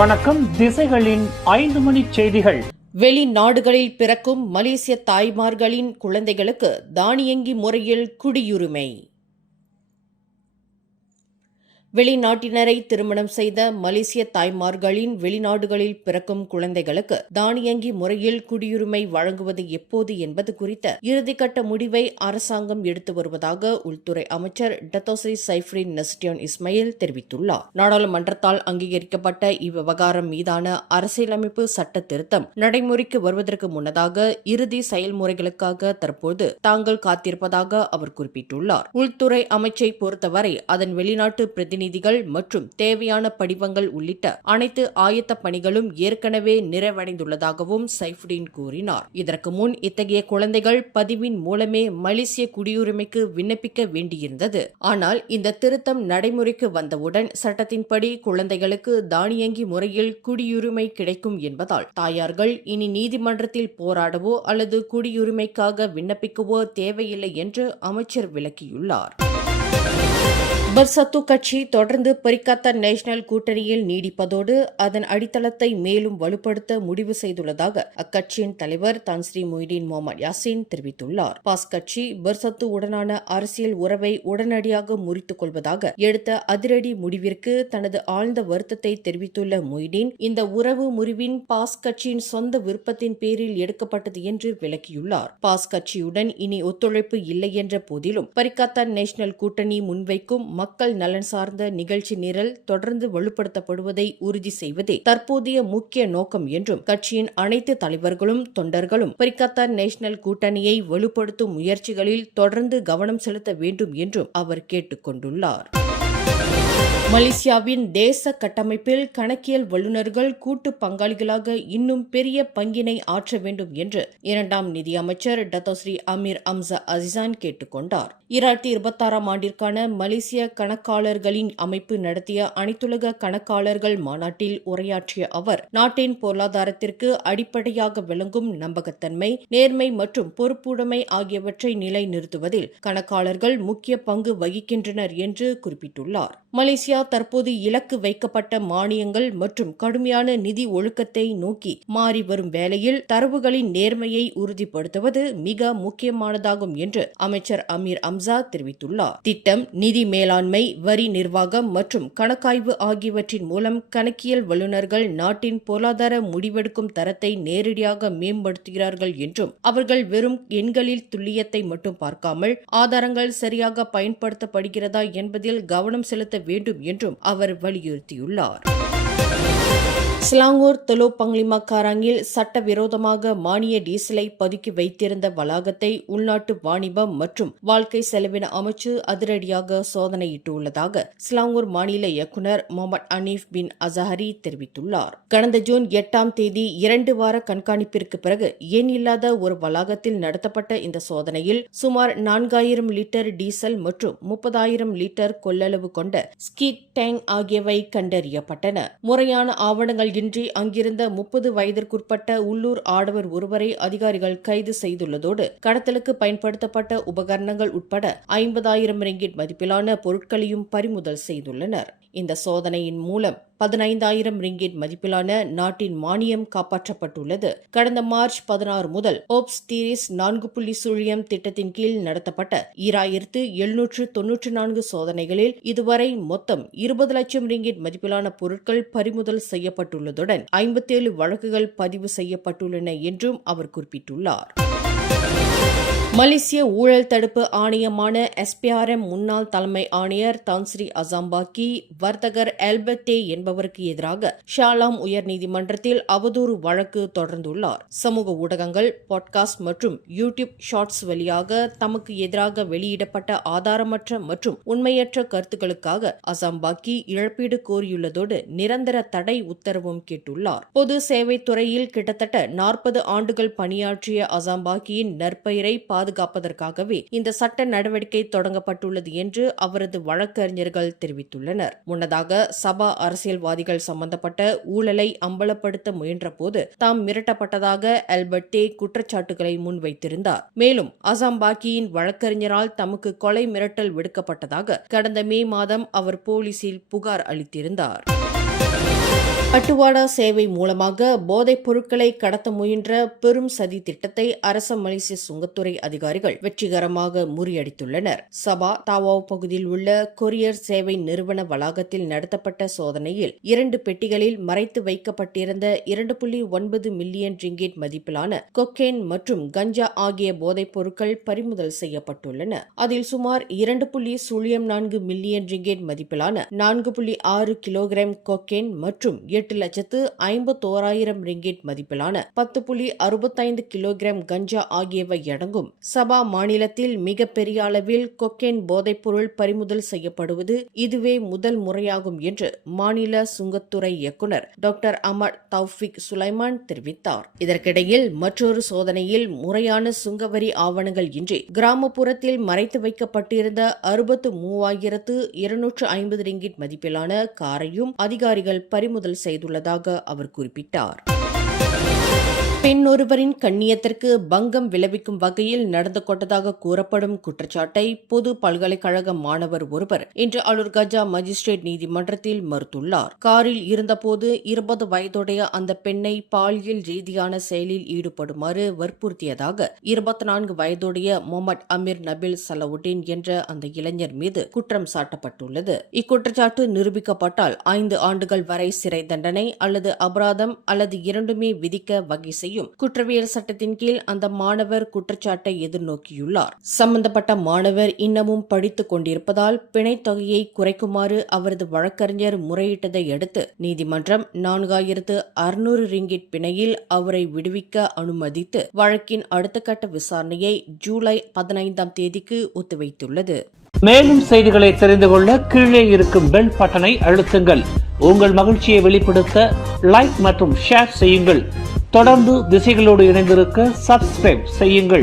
வணக்கம். திசைகளின் 5 மணி செய்திகள். வெளிநாடுகளில் பிறக்கும் மலேசிய தாய்மார்களின் குழந்தைகளுக்கு தானியங்கி முறையில் குடியுரிமை. வெளிநாட்டினரை திருமணம் செய்த மலேசிய தாய்மார்களின் வெளிநாடுகளில் பிறக்கும் குழந்தைகளுக்கு தானியங்கி முறையில் குடியுரிமை வழங்குவது எப்போது என்பது குறித்த இறுதிக்கட்ட முடிவை அரசாங்கம் எடுத்து வருவதாக உள்துறை அமைச்சர் டத்தோஸ்ரீ சைஃப்ரின் நஸ்டியோன் இஸ்மாயில் தெரிவித்துள்ளார். நாடாளுமன்றத்தால் அங்கீகரிக்கப்பட்ட இவ்விவகாரம் மீதான அரசியலமைப்பு சட்ட திருத்தம் நடைமுறைக்கு வருவதற்கு முன்னதாக இறுதி செயல்முறைகளுக்காக தற்போது தாங்கள் காத்திருப்பதாக அவர் குறிப்பிட்டுள்ளார். உள்துறை அமைச்சை பொறுத்தவரை அதன் வெளிநாட்டு பிரதிநிதிகள் மற்றும் தேவையான படிவங்கள் உள்ளிட்ட அனைத்து ஆயத்த பணிகளும் ஏற்கனவே நிறைவடைந்துள்ளதாகவும் சைஃபுடீன் கூறினார். இதற்கு முன் இத்தகைய குழந்தைகள் பதிவின் மூலமே மலேசிய குடியுரிமைக்கு விண்ணப்பிக்க வேண்டியிருந்தது. ஆனால் இந்த திருத்தம் நடைமுறைக்கு வந்தவுடன் சட்டத்தின்படி குழந்தைகளுக்கு தானியங்கி முறையில் குடியுரிமை கிடைக்கும் என்பதால் தாயார்கள் இனி நீதிமன்றத்தில் போராடவோ அல்லது குடியுரிமைக்காக விண்ணப்பிக்கவோ தேவையில்லை என்று அமைச்சர் விளக்கியுள்ளார். பர்சத்து கட்சி தொடர்ந்து பரிகாத்தா நேஷனல் கூட்டணியில் நீடிப்பதோடு அதன் அடித்தளத்தை மேலும் வலுப்படுத்த முடிவு செய்துள்ளதாக அக்கட்சியின் தலைவர் தான் ஸ்ரீ மொய்தீன் முகமது யாசின் தெரிவித்துள்ளார். பாஸ் கட்சி பர்சத்து உடனான அரசியல் உறவை உடனடியாக முறித்துக் கொள்வதாக எடுத்த அதிரடி முடிவிற்கு தனது ஆழ்ந்த வருத்தத்தை தெரிவித்துள்ள மொய்தீன், இந்த உறவு முறிவின் பாஸ் கட்சியின் சொந்த விருப்பத்தின் பேரில் எடுக்கப்பட்டது என்று விளக்கியுள்ளார். பாஸ் கட்சியுடன் இனி ஒத்துழைப்பு இல்லை என்ற போதிலும் பரிகாத்தா நேஷனல் கூட்டணி முன்வைக்கும் மக்கள் நலன் சார்ந்த நிகழ்ச்சி நிரல் தொடர்ந்து வலுப்படுத்தப்படுவதை உறுதி செய்வதே தற்போதைய முக்கிய நோக்கம் என்றும் கட்சியின் அனைத்து தலைவர்களும் தொண்டர்களும் பரிகாத்தா நேஷனல் கூட்டணியை வலுப்படுத்தும் முயற்சிகளில் தொடர்ந்து கவனம் செலுத்த வேண்டும் என்றும் அவர் கேட்டுக் கொண்டுள்ளார். மலேசியாவின் தேச கட்டமைப்பில் கணக்கியல் வல்லுநர்கள் கூட்டு பங்காளிகளாக இன்னும் பெரிய பங்கினை ஆற்ற வேண்டும் என்று இரண்டாம் நிதியமைச்சர் டத்தோஸ்ரீ அமீர் அம்சா அசிசான் கேட்டுக் கொண்டார். 2026 ஆண்டிற்கான மலேசிய கணக்காளர்களின் அமைப்பு நடத்திய அனைத்துலக கணக்காளர்கள் மாநாட்டில் உரையாற்றிய அவர், நாட்டின் பொருளாதாரத்திற்கு அடிப்படையாக விளங்கும் நம்பகத்தன்மை, நேர்மை மற்றும் பொறுப்புடைமை ஆகியவற்றை நிலைநிறுத்துவதில் கணக்காளர்கள் முக்கிய பங்கு வகிக்கின்றனர் என்று குறிப்பிட்டுள்ளார். மலேசியா தற்போது இலக்கு வைக்கப்பட்ட மானியங்கள் மற்றும் கடுமையான நிதி ஒழுக்கத்தை நோக்கி மாறி வரும் வேளையில் தரவுகளின் நேர்மையை உறுதிப்படுத்துவது மிக முக்கியமானதாகும் என்று அமைச்சர் அமீர் அம்சா தெரிவித்துள்ளார். திட்டம், நிதி மேலாண்மை, வரி நிர்வாகம் மற்றும் கணக்காய்வு ஆகியவற்றின் மூலம் கணக்கியல் வல்லுநர்கள் நாட்டின் பொருளாதார முடிவெடுக்கும் தரத்தை நேரடியாக மேம்படுத்துகிறார்கள் என்றும் அவர்கள் வெறும் எண்களில் துல்லியத்தை மட்டும் பார்க்காமல் ஆதாரங்கள் சரியாக பயன்படுத்தப்படுகிறதா என்பதில் கவனம் செலுத்த வேண்டும் என்றும் அவர் வலியுறுத்தியுள்ளார். சிலாங்கூர் தொலோ பங்லிமா காராங்கில் சட்டவிரோதமாக மானிய டீசலை பதுக்கி வைத்திருந்த வளாகத்தை உள்நாட்டு வாணிபம் மற்றும் வாழ்க்கை செலவின அமைச்சு அதிரடியாக சோதனையிட்டுள்ளதாக சிலாங்கூர் மாநில இயக்குநர் முகமது அனீப் பின் அசஹரி தெரிவித்துள்ளார். கடந்த ஜூன் 8ஆம் தேதி 2 வார கண்காணிப்பிற்கு பிறகு எண் இல்லாத ஒரு வளாகத்தில் நடத்தப்பட்ட இந்த சோதனையில் சுமார் 4000 லிட்டர் டீசல் மற்றும் 30,000 லிட்டர் கொள்ளளவு கொண்ட ஸ்கீட் டேங்க் ஆகியவை கண்டறியப்பட்டன. முறையான ஆவணங்கள் இன்றி அங்கிருந்த 30 வயதிற்குட்பட்ட உள்ளூர் ஆடவர் ஒருவரை அதிகாரிகள் கைது செய்துள்ளதோடு கடத்தலுக்கு பயன்படுத்தப்பட்ட உபகரணங்கள் உட்பட 50,000 ரிங்கிட் மதிப்பிலான பொருட்களையும் பறிமுதல் செய்துள்ளனர். இந்த சோதனையின் மூலம் 15,000 ரிங்கிட் மதிப்பிலான நாட்டின் மானியம் காப்பாற்றப்பட்டுள்ளது. கடந்த மார்ச் 16 முதல் ஓப்ஸ் தீரிஸ் 4.0 திட்டத்தின் கீழ் நடத்தப்பட்ட 2,794 சோதனைகளில் இதுவரை மொத்தம் 20 லட்சம் ரிங்கிட் மதிப்பிலான பொருட்கள் பறிமுதல் செய்யப்பட்டுள்ளதுடன் 57 வழக்குகள் பதிவு செய்யப்பட்டுள்ளன என்றும் அவர் குறிப்பிட்டுள்ளார். மலேசிய ஊழல் தடுப்பு ஆணையமான SPRM முன்னாள் தலைமை ஆணையர் தான் ஸ்ரீ அசாம்பாக்கி வர்த்தகர் ஆல்பர்ட் என்பவருக்கு எதிராக ஷாலாம் உயர்நீதிமன்றத்தில் அவதூறு வழக்கு தொடர்ந்துள்ளார். சமூக ஊடகங்கள், பாட்காஸ்ட் மற்றும் யூடியூப் ஷார்ட்ஸ் வழியாக தமக்கு எதிராக வெளியிடப்பட்ட ஆதாரமற்ற மற்றும் உண்மையற்ற கருத்துக்களுக்காக அசாம்பாக்கி இழப்பீடு கோரியுள்ளதோடு நிரந்தர தடை உத்தரவும் கேட்டுள்ளார். பொது சேவைத் துறையில் கிட்டத்தட்ட 40 ஆண்டுகள் பணியாற்றிய அசாம்பாக்கியின் நற்பெயரை பாதுகாப்பதற்காகவே இந்த சட்ட நடவடிக்கை தொடங்கப்பட்டுள்ளது என்று அவரது வழக்கறிஞர்கள் தெரிவித்துள்ளனர். முன்னதாக சபா அரசியல்வாதிகள் சம்பந்தப்பட்ட ஊழலை அம்பலப்படுத்த முயன்றபோது தாம் மிரட்டப்பட்டதாக ஆல்பர்ட் குற்றச்சாட்டுகளை முன்வைத்திருந்தார். மேலும் அசாம்பாக்கியின் வழக்கறிஞரால் தமக்கு கொலை மிரட்டல் விடுக்கப்பட்டதாக கடந்த மே மாதம் அவர் போலீசில் புகார் அளித்திருந்தார். அட்டுவாடா சேவை மூலமாக போதைப் பொருட்களை கடத்த முயன்ற பெரும் சதி திட்டத்தை அரச மலேசிய சுங்கத்துறை அதிகாரிகள் வெற்றிகரமாக முறியடித்துள்ளனர். சபா தாவாவ் பகுதியில் உள்ள கொரியர் சேவை நிறுவன வளாகத்தில் நடத்தப்பட்ட சோதனையில் 2 பெட்டிகளில் மறைத்து வைக்கப்பட்டிருந்த 2.9 மில்லியன் ரிங்கிட் மதிப்பிலான கொக்கேன் மற்றும் கஞ்சா ஆகிய போதைப் பொருட்கள் பறிமுதல் செய்யப்பட்டுள்ளன. அதில் சுமார் 2.04 மில்லியன் ரிங்கிட் மதிப்பிலான 4.6 கிலோகிராம் கொக்கேன் மற்றும் 8,51,000 ரிங்கிட் மதிப்பிலான 10.65 கிலோகிராம் கஞ்சா ஆகியவை அடங்கும். சபா மாநிலத்தில் மிகப்பெரிய அளவில் கொக்கேன் போதைப்பொருள் பறிமுதல் செய்யப்படுவது இதுவே முதல் முறையாகும் என்று மாநில சுங்கத்துறை இயக்குநர் டாக்டர் அமர் தௌஃபிக் சுலைமான் தெரிவித்தார். இதற்கிடையில் மற்றொரு சோதனையில் முறையான சுங்கவரி ஆவணங்கள் இன்றி கிராமப்புறத்தில் மறைத்து வைக்கப்பட்டிருந்த 63,250 ரிங்கிட் மதிப்பிலான காரையும் அதிகாரிகள் பறிமுதல் செய்துள்ளதாக அவர் குறிப்பிட்டார். பெண் ஒருவரின் கண்ணியத்திற்கு பங்கம் விளைவிக்கும் வகையில் நடந்து கொண்டதாக கூறப்படும் குற்றச்சாட்டை பொது பல்கலைக்கழக மாணவர் ஒருவர் இன்று அலூர் கஜா மஜிஸ்ட்ரேட் நீதிமன்றத்தில் மறுத்துள்ளார். காரில் இருந்தபோது 20 வயதுடைய அந்த பெண்ணை பாலியல் ரீதியான செயலில் ஈடுபடுமாறு வற்புறுத்தியதாக 24 வயதுடைய முகமது அமீர் நபில் சலவுddin என்ற அந்த இளைஞர் மீது குற்றம் சாட்டப்பட்டுள்ளது. இக்குற்றச்சாட்டு நிரூபிக்கப்பட்டால் 5 ஆண்டுகள் வரை சிறை தண்டனை அல்லது அபராதம் அல்லது இரண்டுமே விதிக்க வகை செய்யும் குற்றவியல் சட்டத்தின் கீழ் அந்த மாணவர் குற்றச்சாட்டை எதிர்நோக்கியுள்ளார். சம்பந்தப்பட்ட மாணவர் இன்னமும் படித்துக் கொண்டிருப்பதால் பிணைத் தொகையை குறைக்குமாறு அவரது வழக்கறிஞர் முறையிட்டதை அடுத்து நீதிமன்றம் 4,600 ரிங்கிட் பிணையில் அவரை விடுவிக்க அனுமதித்து வழக்கின் அடுத்த கட்ட விசாரணையை ஜூலை 15ஆம் தேதிக்கு ஒத்திவைத்துள்ளது. மேலும் செய்திகளை தெரிந்து கொள்ள கீழே இருக்கும் பெல் பட்டனை அழுத்துங்கள். உங்கள் மகிழ்ச்சியை வெளிப்படுத்த லைக் மற்றும் ஷேர் செய்யுங்கள். தொடர்ந்து திசைகளோடு இணைந்திருக்க சப்ஸ்கிரைப் செய்யுங்கள்.